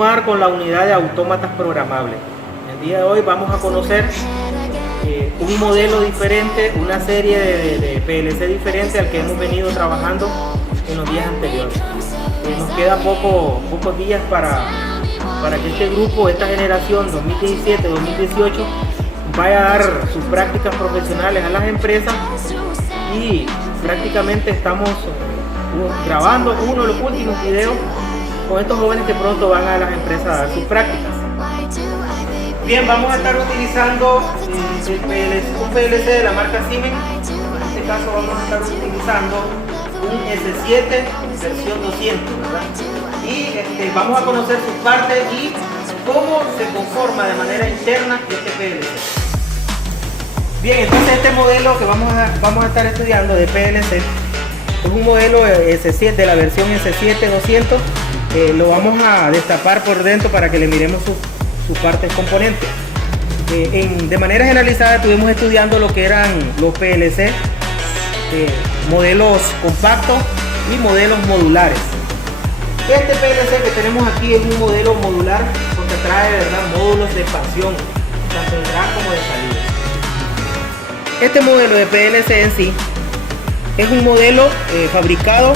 Con la unidad de autómatas programables. El día de hoy vamos a conocer un modelo diferente, una serie de PLC diferente al que hemos venido trabajando en los días anteriores. Nos queda pocos días para que este grupo, esta generación 2017-2018 vaya a dar sus prácticas profesionales a las empresas, y prácticamente estamos grabando uno de los últimos videos con estos jóvenes que pronto van a las empresas a dar sus prácticas. Bien, vamos a estar utilizando un PLC de la marca Siemens. En este caso vamos a estar utilizando un S7 versión 200, ¿verdad? Y vamos a conocer sus partes y cómo se conforma de manera interna este PLC. Bien, entonces este modelo que vamos a estar estudiando de PLC es un modelo S7 de la versión S7 200. Lo vamos a destapar por dentro para que le miremos sus partes componentes. De manera generalizada estuvimos estudiando lo que eran los PLC, modelos compactos y modelos modulares. Este PLC que tenemos aquí es un modelo modular porque trae, ¿verdad?, módulos de expansión, tanto de entrada como de salida. Este modelo de PLC en sí es un modelo fabricado,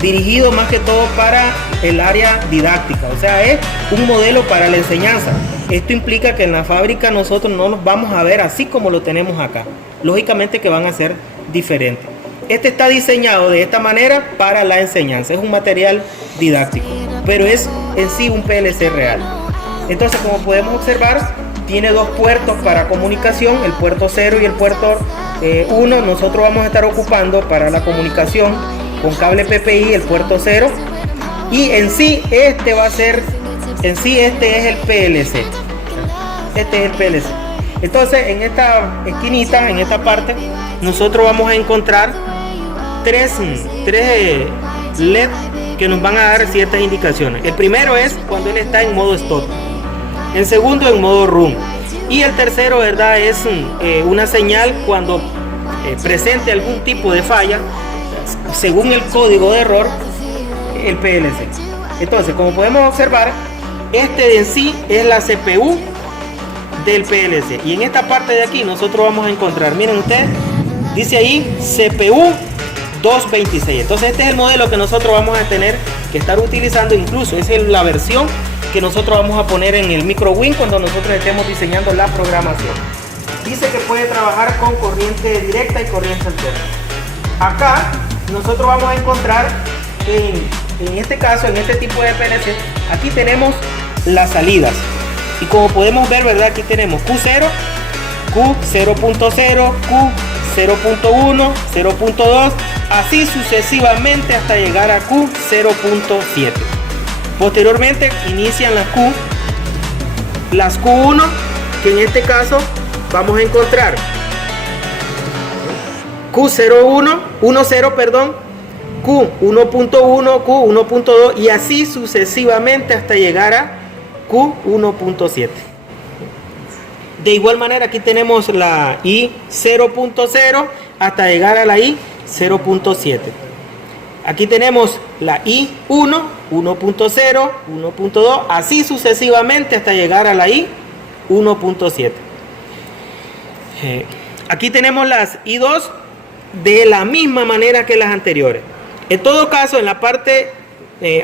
dirigido más que todo para el área didáctica, o sea, es un modelo para la enseñanza. Esto implica que en la fábrica nosotros no nos vamos a ver así como lo tenemos acá. Lógicamente que van a ser diferentes. Este está diseñado de esta manera para la enseñanza, es un material didáctico, pero es en sí un PLC real. Entonces, como podemos observar, tiene dos puertos para comunicación, el puerto 0 y el puerto 1. Nosotros vamos a estar ocupando para la comunicación con cable PPI el puerto 0, y en sí este va a ser, este es el PLC. Este es el PLC. Entonces, en esta esquinita, en esta parte, nosotros vamos a encontrar tres LED que nos van a dar ciertas indicaciones. El primero es cuando él está en modo stop, el segundo en modo run, y el tercero, ¿verdad?, es una señal cuando presente algún tipo de falla según el código de error, el PLC. Entonces, como podemos observar, este en sí es la CPU del PLC, y en esta parte de aquí nosotros vamos a encontrar, miren ustedes, dice ahí CPU 226. Entonces este es el modelo que nosotros vamos a tener que estar utilizando, incluso esa es la versión que nosotros vamos a poner en el MicroWin cuando nosotros estemos diseñando la programación. Dice que puede trabajar con corriente directa y corriente alterna. Acá nosotros vamos a encontrar en este caso, en este tipo de PLC, aquí tenemos las salidas, y como podemos ver, ¿verdad?, aquí tenemos Q0, Q0.0, Q0.1, 0.2, así sucesivamente hasta llegar a Q0.7. Posteriormente inician las Q1, que en este caso vamos a encontrar Q01, 10, perdón, Q1.1, Q1.2 y así sucesivamente hasta llegar a Q1.7. De igual manera aquí tenemos la I0.0 hasta llegar a la I0.7. Aquí tenemos la I1, 1.0, 1.2, así sucesivamente hasta llegar a la I1.7. Aquí tenemos las I2 de la misma manera que las anteriores. En todo caso, en la parte,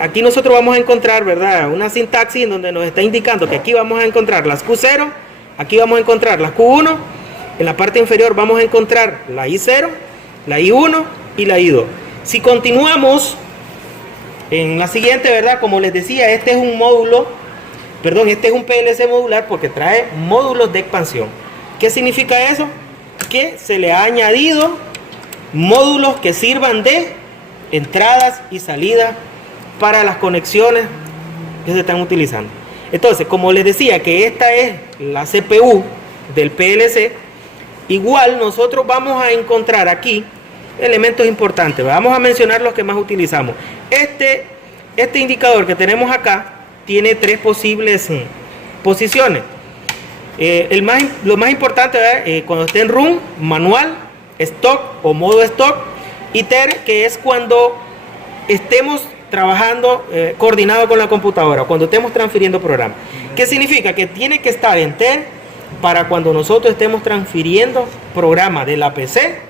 aquí nosotros vamos a encontrar, ¿verdad?, una sintaxis en donde nos está indicando que aquí vamos a encontrar las Q0, aquí vamos a encontrar las Q1, en la parte inferior vamos a encontrar la I0, la I1 y la I2. Si continuamos en la siguiente, ¿verdad?, como les decía, este es un módulo, perdón, este es un PLC modular porque trae módulos de expansión. ¿Qué significa eso? Que se le ha añadido módulos que sirvan de entradas y salidas para las conexiones que se están utilizando. Entonces, como les decía que esta es la CPU del PLC, igual nosotros vamos a encontrar aquí elementos importantes. Vamos a mencionar los que más utilizamos. Este indicador que tenemos acá tiene tres posibles posiciones. Lo más importante, cuando esté en run, manual, stock o modo stock, y ter, que es cuando estemos trabajando coordinado con la computadora, cuando estemos transfiriendo programas. ¿Qué significa? Que tiene que estar en TEL para cuando nosotros estemos transfiriendo programas de la PC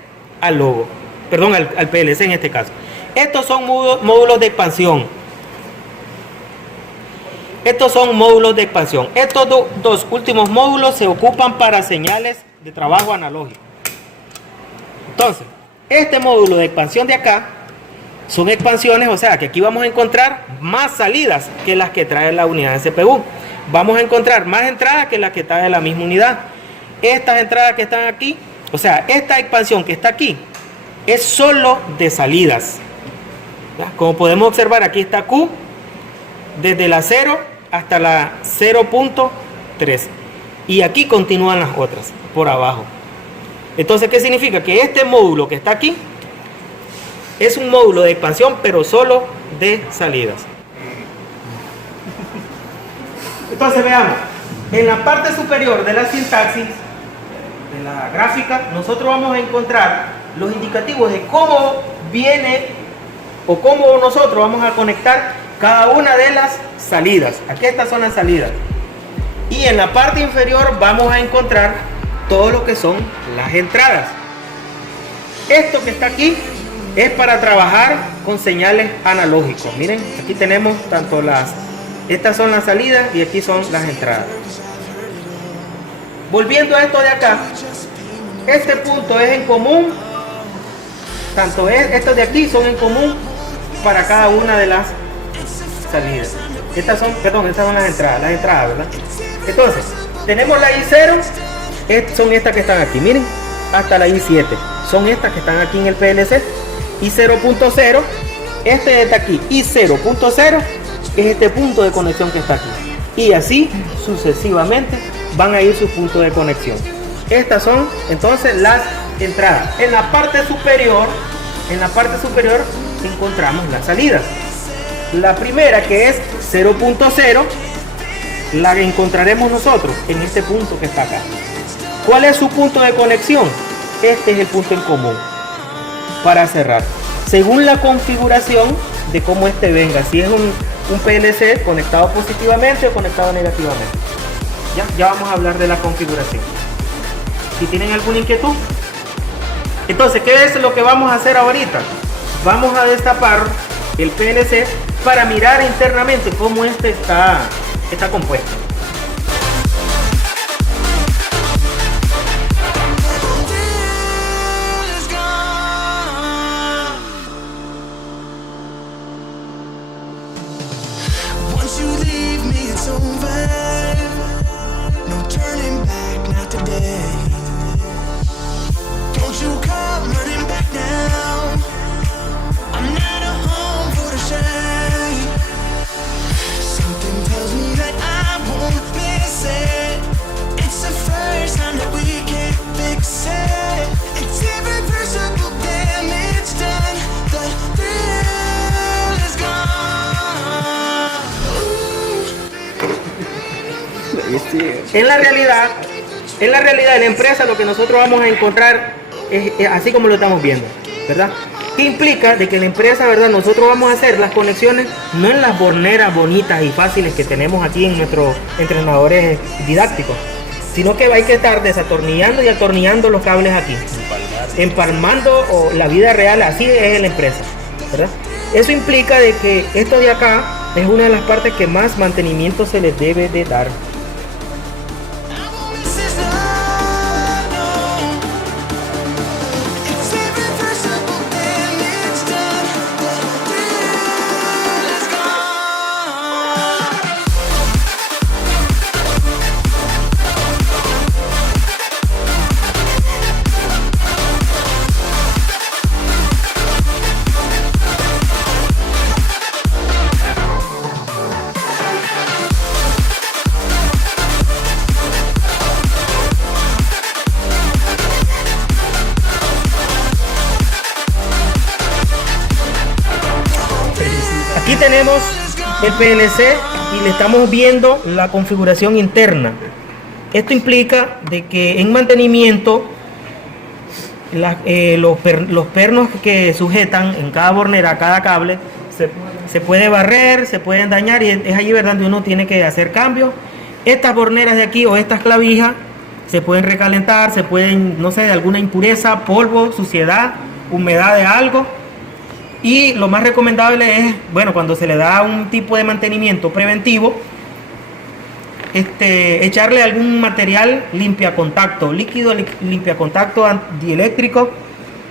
al logo, perdón, al PLC en este caso. Estos son módulos de expansión. Estos son módulos de expansión. Estos dos últimos módulos se ocupan para señales de trabajo analógico. Entonces, este módulo de expansión de acá son expansiones, o sea que aquí vamos a encontrar más salidas que las que trae la unidad de CPU. Vamos a encontrar más entradas que las que trae la misma unidad. Estas entradas que están aquí, o sea, esta expansión que está aquí, es solo de salidas. ¿Ya? Como podemos observar, aquí está Q, desde la 0 hasta la 0.3. Y aquí continúan las otras, por abajo. Entonces, ¿qué significa? Que este módulo que está aquí es un módulo de expansión, pero solo de salidas. Entonces veamos, en la parte superior de la sintaxis, de la gráfica, nosotros vamos a encontrar los indicativos de cómo viene o cómo nosotros vamos a conectar cada una de las salidas. Aquí estas son las salidas. Y en la parte inferior vamos a encontrar todo lo que son las entradas. Esto que está aquí es para trabajar con señales analógicos. Miren, aquí tenemos tanto estas son las salidas y aquí son las entradas. Volviendo a esto de acá, este punto es en común, tanto estos de aquí son en común para cada una de las salidas. Estas son las entradas, ¿verdad? Entonces, tenemos la I0, son estas que están aquí, miren, hasta la I7, son estas que están aquí en el PLC. I0.0, este está aquí, I0.0 es este punto de conexión que está aquí, y así sucesivamente van a ir sus puntos de conexión. Estas son entonces las entradas. En la parte superior encontramos las salidas. La primera, que es 0.0, la que encontraremos nosotros en este punto que está acá. ¿Cuál es su punto de conexión? Este es el punto en común para cerrar, según la configuración de cómo este venga, si es un PLC conectado positivamente o conectado negativamente. Ya vamos a hablar de la configuración. Si tienen alguna inquietud, entonces, ¿qué es lo que vamos a hacer ahorita? Vamos a destapar el PLC para mirar internamente cómo este está compuesto. En la realidad en la empresa lo que nosotros vamos a encontrar es así como lo estamos viendo, ¿verdad? ¿Qué implica? De que en la empresa, ¿verdad? Nosotros vamos a hacer las conexiones no en las borneras bonitas y fáciles que tenemos aquí en nuestros entrenadores didácticos, sino que hay que estar desatornillando y atornillando los cables aquí, empalmando, o la vida real, así es en la empresa, ¿verdad? Eso implica de que esto de acá es una de las partes que más mantenimiento se les debe de dar. Aquí tenemos el PLC y le estamos viendo la configuración interna. Esto implica de que en mantenimiento los pernos que sujetan en cada bornera, cada cable, se puede barrer, se pueden dañar y es allí, ¿verdad?, donde uno tiene que hacer cambios. Estas borneras de aquí o estas clavijas se pueden recalentar, se pueden, no sé, de alguna impureza, polvo, suciedad, humedad de algo. Y lo más recomendable es, bueno, cuando se le da un tipo de mantenimiento preventivo, echarle algún material limpiacontacto, líquido limpiacontacto dieléctrico,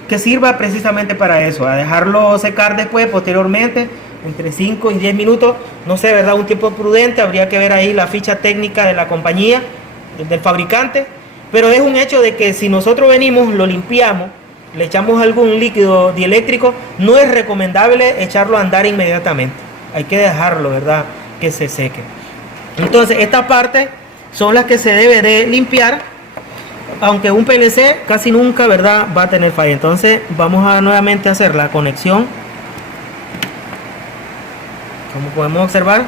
que sirva precisamente para eso, a dejarlo secar después, posteriormente, entre 5 y 10 minutos, no sé, ¿verdad? Un tiempo prudente, habría que ver ahí la ficha técnica de la compañía, del fabricante, pero es un hecho de que si nosotros venimos, lo limpiamos, le echamos algún líquido dieléctrico, no es recomendable echarlo a andar inmediatamente, hay que dejarlo, ¿verdad?, que se seque. Entonces esta parte son las que se debe de limpiar, aunque un PLC casi nunca, ¿verdad?, va a tener falla. Entonces vamos a nuevamente hacer la conexión. Como podemos observar,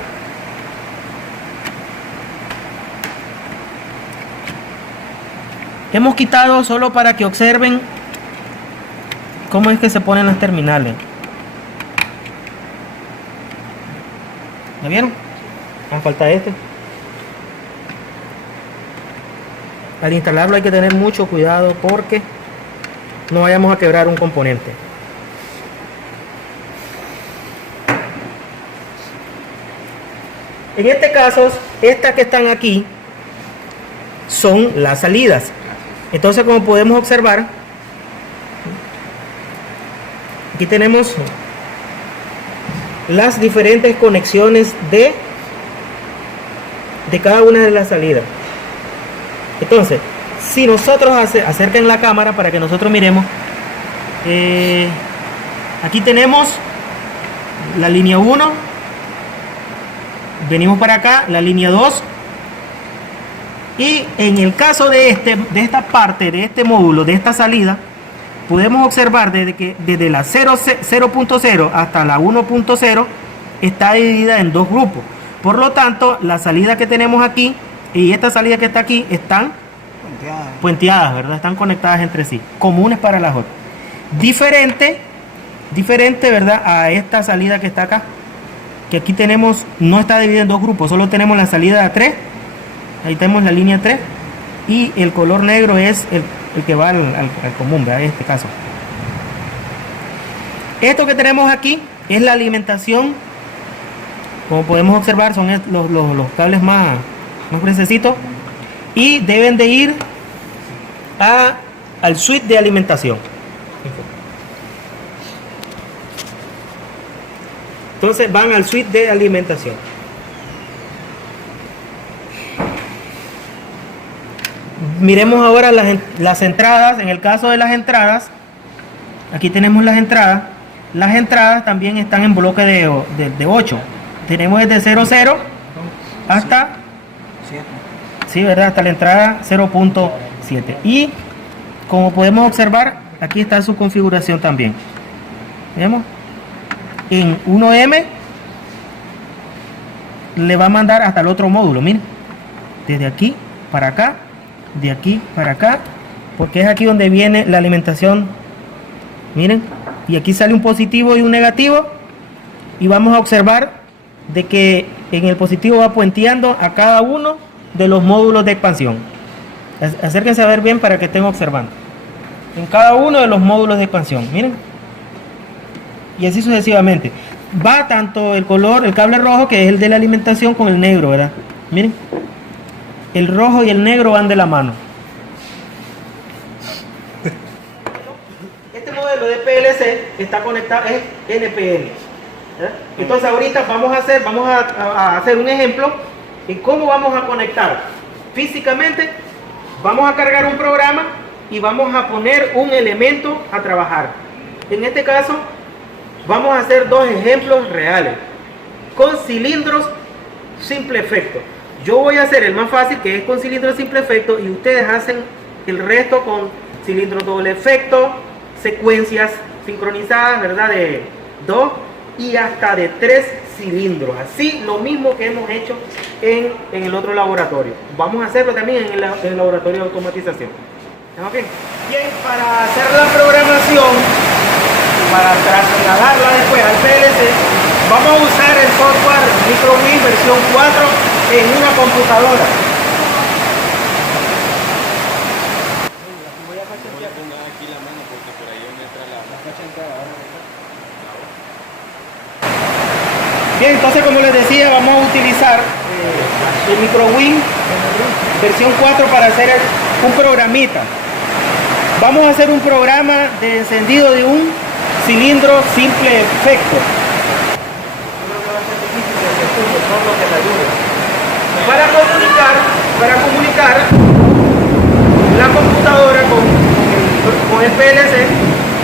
hemos quitado solo para que observen cómo es que se ponen las terminales. ¿Ya vieron? Falta este. Al instalarlo hay que tener mucho cuidado porque no vayamos a quebrar un componente. En este caso, estas que están aquí son las salidas. Entonces, como podemos observar, aquí tenemos las diferentes conexiones de cada una de las salidas. Entonces, si nosotros acerquen la cámara para que nosotros miremos, aquí tenemos la línea 1, venimos para acá, la línea 2, y en el caso de esta parte, de este módulo, de esta salida, podemos observar desde la 0.0 hasta la 1.0 está dividida en dos grupos. Por lo tanto, la salida que tenemos aquí y esta salida que está aquí están puenteadas, ¿verdad? Están conectadas entre sí, comunes para las otras. Diferente, ¿verdad?, a esta salida que está acá, que aquí tenemos, no está dividida en dos grupos, solo tenemos la salida de 3, ahí tenemos la línea 3, y el color negro es el que va al común, ¿verdad?, en este caso. Esto que tenemos aquí es la alimentación. Como podemos observar, son los cables más gruesecitos y deben de ir al switch de alimentación. Entonces van al switch de alimentación. Miremos ahora las entradas. En el caso de las entradas, aquí tenemos las entradas. Las entradas también están en bloque de 8. Tenemos desde 0.0 hasta 7. Sí, ¿verdad? Hasta la entrada 0.7. Y como podemos observar, aquí está su configuración también. ¿Vemos? En 1M le va a mandar hasta el otro módulo. Miren, desde aquí para acá, de aquí para acá, porque es aquí donde viene la alimentación. Miren, y aquí sale un positivo y un negativo, y vamos a observar de que en el positivo va puenteando a cada uno de los módulos de expansión. Acérquense a ver bien para que estén observando. En cada uno de los módulos de expansión, miren. Y así sucesivamente. Va tanto el cable rojo, que es el de la alimentación, con el negro, ¿verdad? Miren. El rojo y el negro van de la mano. Este modelo de PLC está conectado, es NPL. Entonces ahorita vamos a hacer un ejemplo de cómo vamos a conectar físicamente. Vamos a cargar un programa y vamos a poner un elemento a trabajar. En este caso vamos a hacer dos ejemplos reales con cilindros simple efecto. Yo voy a hacer el más fácil, que es con cilindros simple efecto, y ustedes hacen el resto con cilindros doble efecto, secuencias sincronizadas, ¿verdad?, de 2 y hasta de 3 cilindros. Así, lo mismo que hemos hecho en el otro laboratorio. Vamos a hacerlo también en el laboratorio de automatización. ¿Ok? Bien, para hacer la programación, para trasladarla después al PLC, vamos a usar el software MicroWin versión 4 en una computadora. Bien, entonces como les decía, vamos a utilizar el MicroWin versión 4 para hacer un programita. Vamos a hacer un programa de encendido de un cilindro simple efecto. Para comunicar la computadora con el PLC,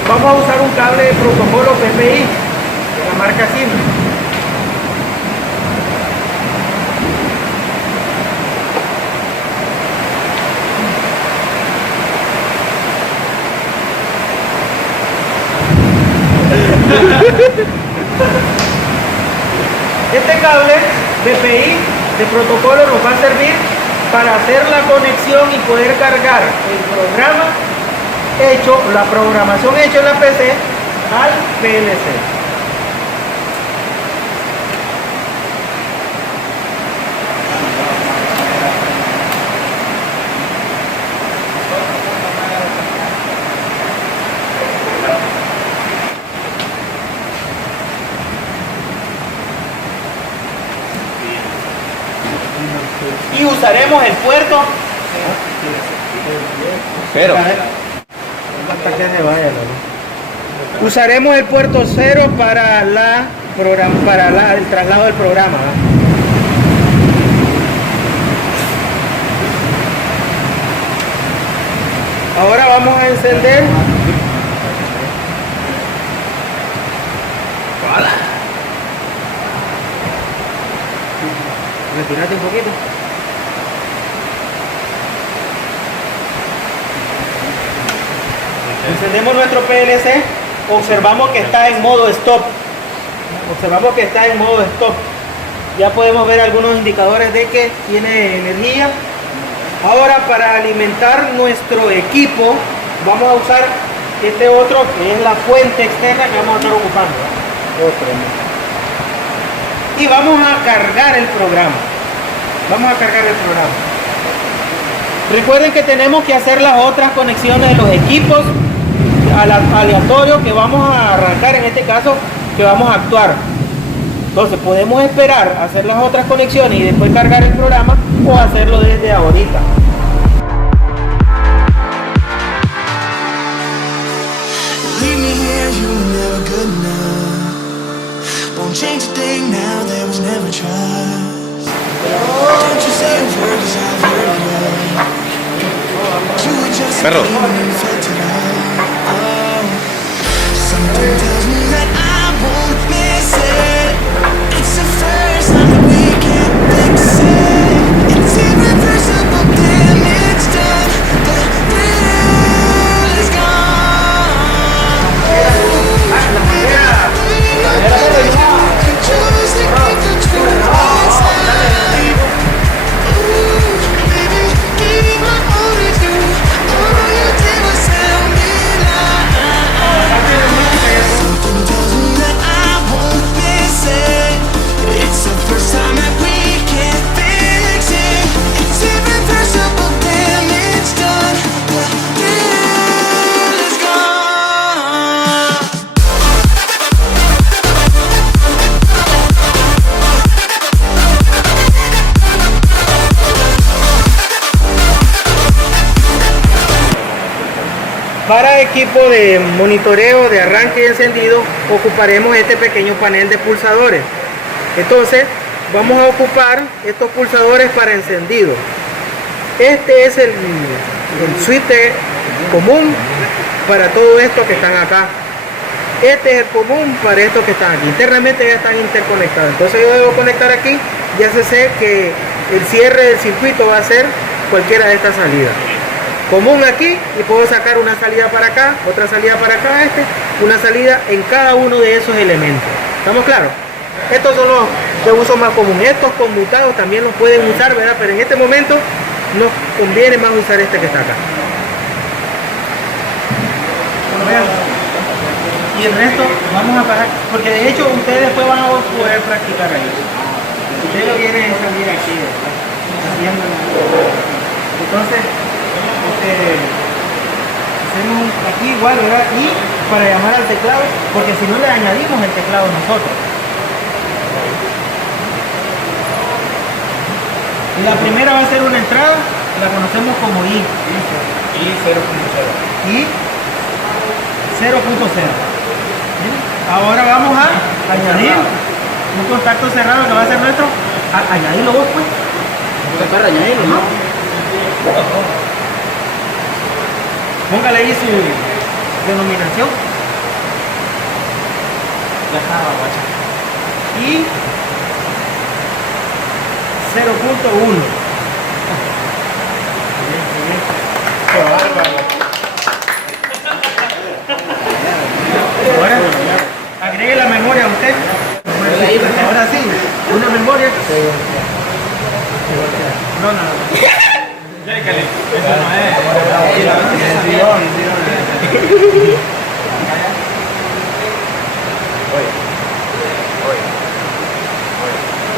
vamos a usar un cable de protocolo PPI de la marca Siemens. Este cable PPI de protocolo nos va a servir para hacer la conexión y poder cargar el programa hecho, la programación hecha en la PC al PLC. Y usaremos el puerto usaremos el puerto 0 para el traslado del programa, ¿verdad? Ahora vamos a encender retirate un poquito. Encendemos nuestro PLC, observamos que está en modo stop. Ya podemos ver algunos indicadores de que tiene energía. Ahora, para alimentar nuestro equipo vamos a usar este otro que es la fuente externa que vamos a estar ocupando. Y vamos a cargar el programa. Recuerden que tenemos que hacer las otras conexiones de los equipos aleatorios que vamos a arrancar, en este caso que vamos a actuar. Entonces podemos esperar a hacer las otras conexiones y después cargar el programa, o hacerlo desde ahorita. Perro. Para equipo de monitoreo de arranque y encendido ocuparemos este pequeño panel de pulsadores. Entonces vamos a ocupar estos pulsadores para encendido. Este es el switch común para todo esto que están acá. Este es el común para estos que están aquí. Internamente ya están interconectados. Entonces yo debo conectar aquí. Ya sé que el cierre del circuito va a ser cualquiera de estas salidas. Común aquí, y puedo sacar una salida para acá, otra salida para acá, una salida en cada uno de esos elementos. ¿Estamos claros? Estos son los de uso más común. Estos conmutados también los pueden usar, ¿verdad? Pero en este momento nos conviene más usar este que está acá. Y el resto vamos a pasar, porque de hecho ustedes después van a poder practicar ahí. Ustedes lo vienen a salir aquí, ¿verdad? Haciéndolo. Entonces, hacemos aquí igual, ¿verdad? Y para llamar al teclado, porque si no le añadimos el teclado nosotros. La primera va a ser una entrada, la conocemos como I. Y 0.0. Y 0.0. Ahora vamos a añadir un contacto cerrado que va a ser nuestro. Añadirlo vos, pues. Para añadirlo, ¿no? Póngale ahí su denominación. Y 0.1. Ahora agregue la memoria a usted. Ahora sí, una memoria. No. Eso no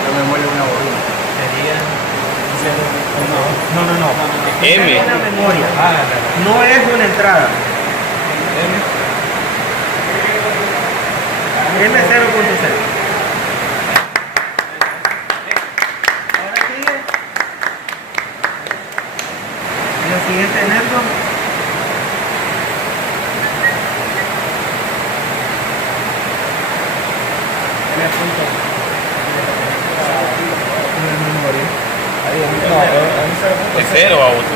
La memoria de una bobina. No. M. Es una memoria. No es una entrada. M 0.0. Ahora sigue. La siguiente Nelson. Es 0 a otro.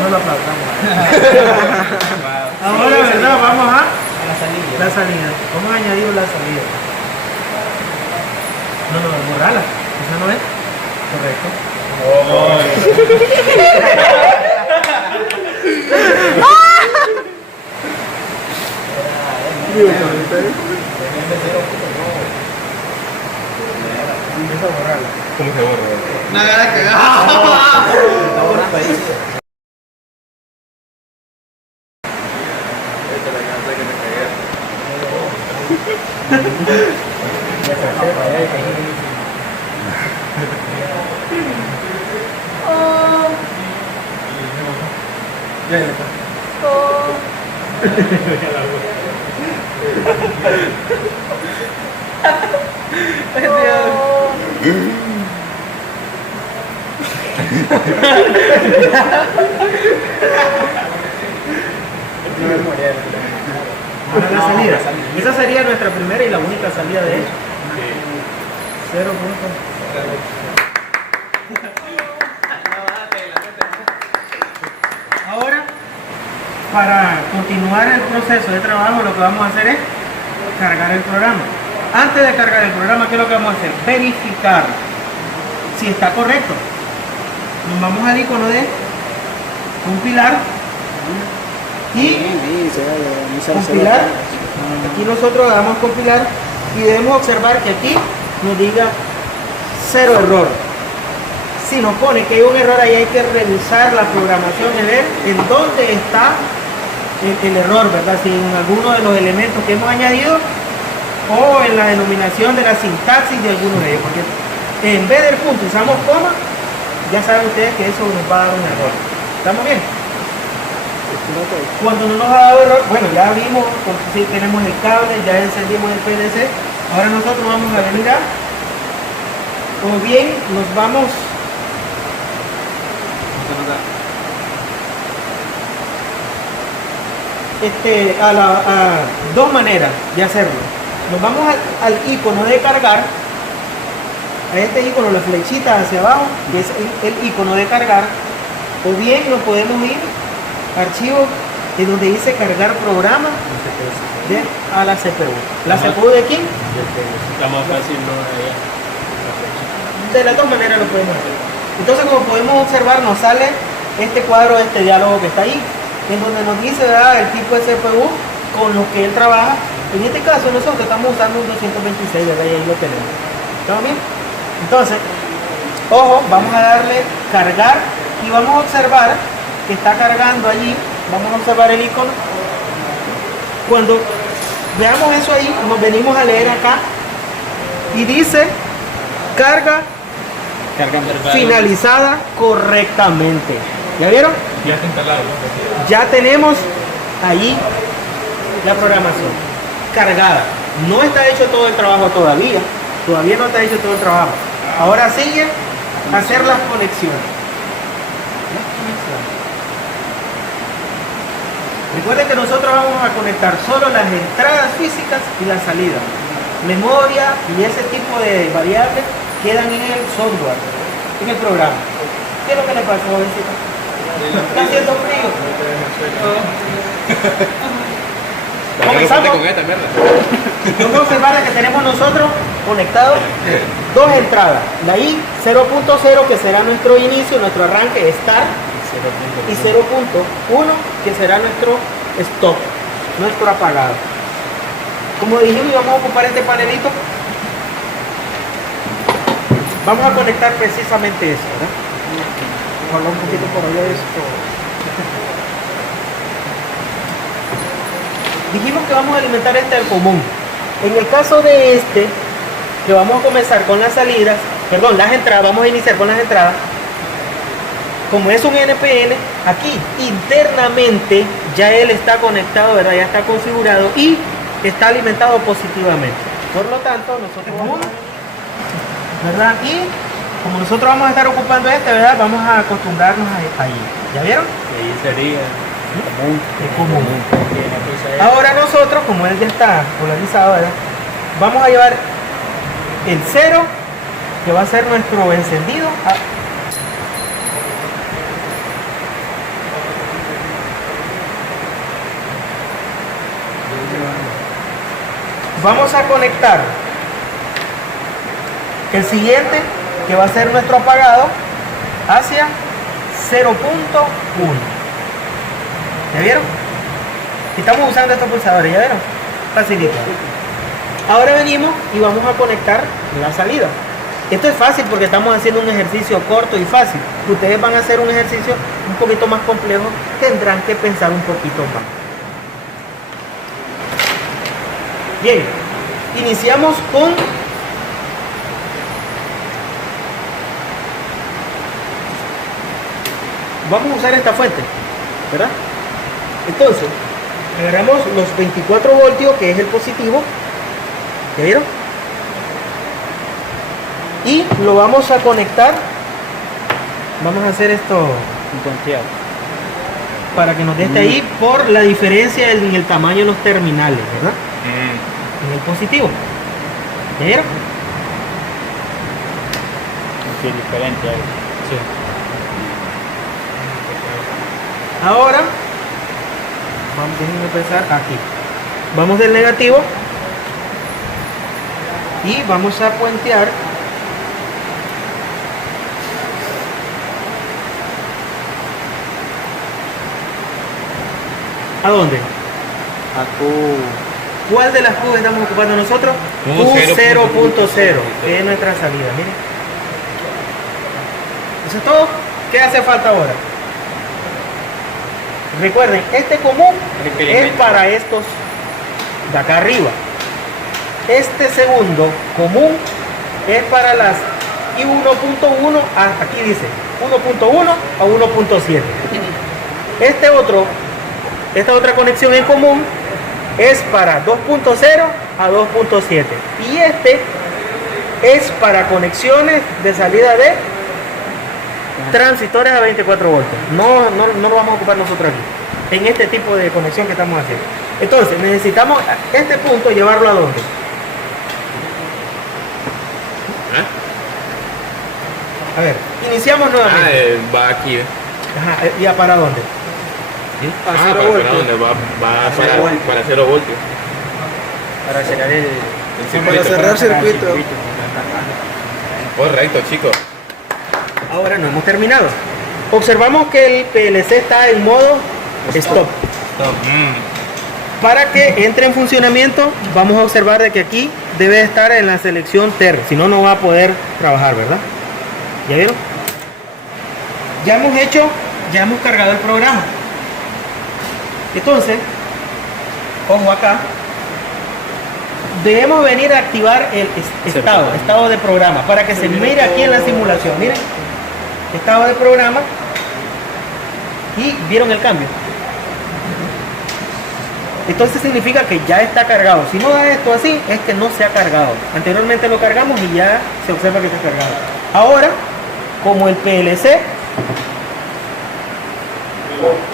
No lo aplaudamos. Ahora, ¿verdad? Vamos a la salida. Vamos a añadir la salida. No, borrala. Esa no es. Correcto. Empieza a borrarla. ¿Cómo se borra? Nada cagado. Ahora la salida. Esa sería nuestra primera y la única salida de hecho. 0. Ahora, para continuar el proceso de trabajo, lo que vamos a hacer es cargar el programa. Antes de cargar el programa, ¿qué es lo que vamos a hacer? Verificar si está correcto. Nos vamos al icono de compilar y compilar. Aquí nosotros le damos compilar y debemos observar que aquí nos diga 0 error. Si nos pone que hay un error, ahí hay que revisar la programación y ver en dónde está el error, ¿verdad? Si en alguno de los elementos que hemos añadido o en la denominación de la sintaxis de alguno de ellos, porque en vez del punto usamos coma, ya saben ustedes que eso nos va a dar un error. ¿Estamos bien? Cuando no nos ha dado error, bueno, ya vimos, si tenemos el cable, ya encendimos el PLC, ahora nosotros vamos a venir a, o bien nos vamos a dos maneras de hacerlo. Nos vamos al icono de cargar, a este icono, la flechita hacia abajo, que es el icono de cargar, o bien nos podemos ir archivo en donde dice cargar programa a la CPU. ¿La CPU de quién? Está más fácil, ¿no? De las dos maneras lo podemos hacer. Entonces, como podemos observar, nos sale este cuadro, este diálogo que está ahí, en donde nos dice, ¿verdad?, el tipo de CPU con lo que él trabaja. En este caso nosotros estamos usando un 226, ¿verdad? Y ahí lo tenemos. ¿Estamos bien? Entonces, ojo, vamos a darle cargar y vamos a observar que está cargando allí, vamos a observar el icono. Cuando veamos eso ahí, nos venimos a leer acá y dice carga finalizada correctamente. ¿Ya vieron? Ya está instalado. Ya tenemos ahí la programación cargada. No está hecho todo el trabajo todavía. Todavía no está hecho todo el trabajo. Ahora sigue hacer las conexiones. Recuerden que nosotros vamos a conectar solo las entradas físicas y las salidas. Memoria y ese tipo de variables quedan en el software, en el programa. ¿Qué es lo que le pasa, jovencita? Está haciendo frío. Comenzamos. Con esta mierda. Vamos a observar que tenemos nosotros conectados dos entradas. La I 0.0 que será nuestro inicio, nuestro arranque, start, y 0.1 que será nuestro stop, nuestro apagado. Como dijimos, vamos a ocupar este panelito. Vamos a conectar precisamente eso, ¿verdad? Vamos a hablar un poquito por allá de esto. Dijimos que vamos a alimentar este al común. En el caso de este, que vamos a comenzar con las salidas, perdón, las entradas, vamos a iniciar con las entradas. Como es un NPN, aquí internamente ya él está conectado, ¿verdad? Ya está configurado y está alimentado positivamente. Por lo tanto, nosotros vamos a, ¿verdad? Y como nosotros vamos a estar ocupando este, ¿verdad? Vamos a acostumbrarnos ahí. ¿Ya vieron? Ahí sería común. Es común. Ahora nosotros, como él ya está polarizado, ¿verdad? Vamos a llevar el 0, que va a ser nuestro encendido. Vamos a conectar el siguiente, que va a ser nuestro apagado, hacia 0.1. ¿Ya vieron? Estamos usando estos pulsadores, ¿ya vieron? Facilito. Ahora venimos y vamos a conectar la salida. Esto es fácil porque estamos haciendo un ejercicio corto y fácil. Ustedes van a hacer un ejercicio un poquito más complejo, tendrán que pensar un poquito más. Bien, iniciamos con vamos a usar esta fuente, ¿verdad? Entonces, agarramos los 24 voltios, que es el positivo, ¿ya vieron? Y lo vamos a conectar, vamos a hacer esto para que nos dé ahí por la diferencia en el tamaño de los terminales, ¿verdad? En el positivo. ¿Ya vieron? Sí, diferente ahí. Sí. Ahora, déjenme empezar aquí. Vamos del negativo y vamos a puentear ¿a dónde? A Q. ¿Cuál de las Q estamos ocupando nosotros? Q0.0, Q0.0, que es nuestra salida, miren. ¿Eso es todo? ¿Qué hace falta ahora? Recuerden, este común es para estos de acá arriba. Este segundo común es para las I1.1, aquí dice 1.1 a 1.7. Esta otra conexión en común es para 2.0 a 2.7. Y este es para conexiones de salida de transistores a 24 voltios. No lo vamos a ocupar nosotros aquí, en este tipo de conexión que estamos haciendo. Entonces, necesitamos este punto llevarlo a dónde. A ver, iniciamos nuevamente. Va aquí. Ajá, ¿y a para dónde? ¿Para dónde? Va para 0 voltios. Para cerrar el circuito. Para cerrar el circuito. Correcto, chicos. Ahora no hemos terminado. Observamos que el PLC está en modo stop. Para que entre en funcionamiento, vamos a observar de que aquí debe estar en la selección TER, si no, no va a poder trabajar, ¿verdad? ¿Ya vieron? Ya hemos hecho ya hemos cargado el programa. Entonces, ojo acá, debemos venir a activar el estado de programa para que se mire aquí en la simulación. Miren, estado de programa, y vieron el cambio. Entonces significa que ya está cargado. Si no da esto así, es que no se ha cargado. Anteriormente lo cargamos y ya se observa que está cargado. Ahora, como el PLC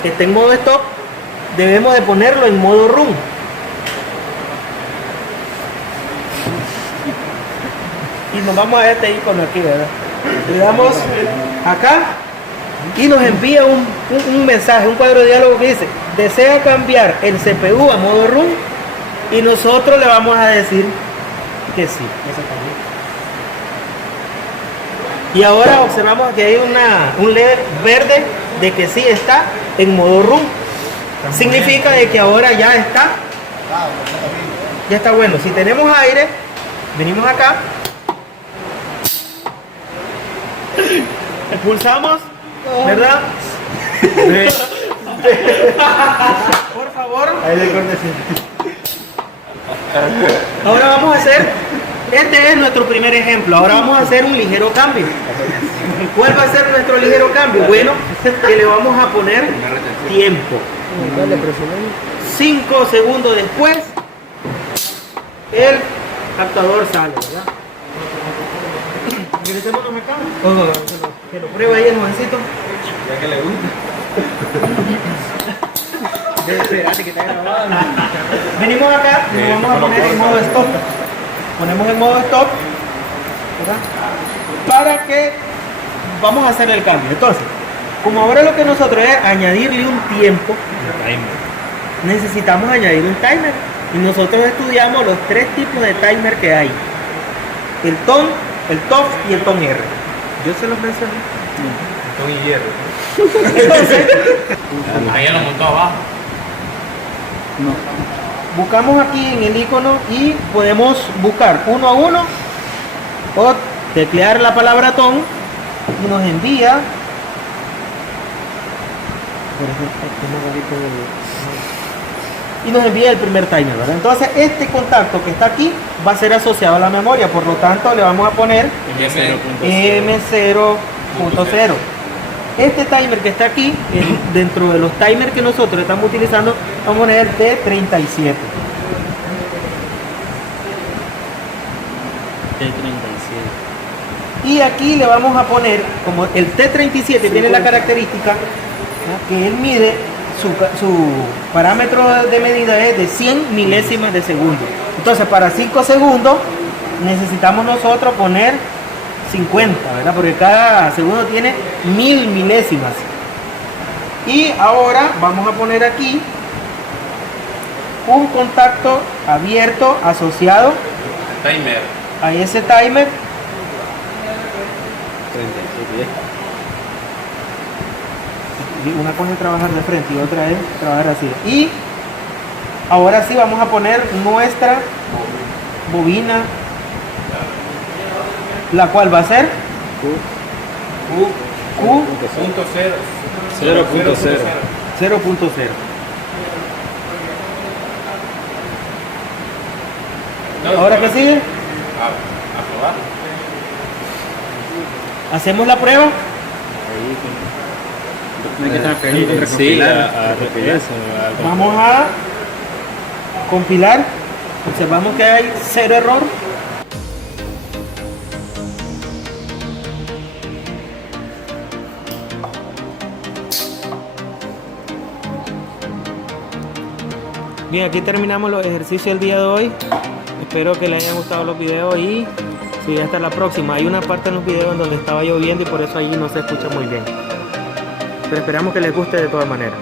está en modo stop, debemos de ponerlo en modo run. Y nos vamos a este icono aquí, ¿verdad? Le damos acá y nos envía un mensaje, un cuadro de diálogo que dice: desea cambiar el CPU a modo run, y nosotros le vamos a decir que sí. Y ahora observamos que hay un LED verde de que sí está en modo run. Significa de que ahora ya está bueno. Si tenemos aire, venimos acá, pulsamos, ¿verdad? Por favor. Ahora vamos a hacer, este es nuestro primer ejemplo. Ahora vamos a hacer un ligero cambio. ¿Cuál va a ser nuestro ligero cambio? Bueno, que le vamos a poner tiempo. 5 segundos después, el actuador sale, ¿verdad? Regresémonos acá. Que lo pruebe ahí el jovencito. Ya que le gusta. Venimos acá y nos vamos a poner en modo stop. Ponemos en modo stop, ¿verdad? Para que vamos a hacer el cambio. Entonces, como ahora lo que nosotros es añadirle un tiempo, necesitamos añadir un timer. Y nosotros estudiamos los 3 tipos de timer que hay: el TON, el TOF y el TON R. Yo se los mencioné. Ton y hierro. Entonces, Ahí ya lo montó abajo. buscamos aquí en el icono y podemos buscar uno a uno o teclear la palabra TON y nos envía. Y nos envía el primer timer, ¿verdad? Entonces este contacto que está aquí va a ser asociado a la memoria, por lo tanto le vamos a poner M0.0. Este timer que está aquí, dentro de los timers que nosotros estamos utilizando, vamos a poner T37. Y aquí le vamos a poner, como el T37 tiene la característica, ¿no?, que él mide, su parámetro de medida es de 100 milésimas de segundo. Entonces para 5 segundos necesitamos nosotros poner 50, ¿verdad? Porque cada segundo tiene 1000 milésimas. Y ahora vamos a poner aquí un contacto abierto asociado Timer. a ese timer. 37. Y una cosa es trabajar de frente y otra es trabajar así. Y ahora sí vamos a poner nuestra bobina, la cual va a ser Q.0. 0.0. ¿Ahora qué sigue? A probar. ¿Hacemos la prueba? No hay que transferir, recopilar. Vamos a compilar. Observamos que hay 0 error. Bien, aquí terminamos los ejercicios del día de hoy. Espero que les hayan gustado los videos y sí, hasta la próxima. Hay una parte en los videos en donde estaba lloviendo y por eso allí no se escucha muy bien. Pero esperamos que les guste de todas maneras.